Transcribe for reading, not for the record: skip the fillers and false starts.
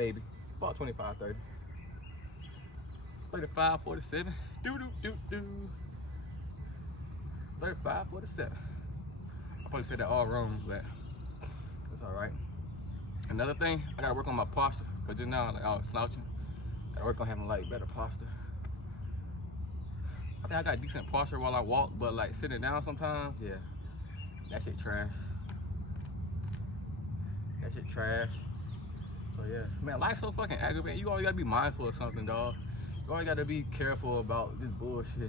maybe. About 25, 30. 35, 47. 35, 47. I probably said that all wrong, but it's all right. Another thing, I gotta work on my posture, cause just now like I was slouching. Gotta work on having like better posture. I think I got decent posture while I walk, but like sitting down sometimes, yeah, that shit trash. That shit trash. So yeah, man, life's so fucking aggravating. You always gotta be mindful of something, dog. You always gotta be careful about this bullshit.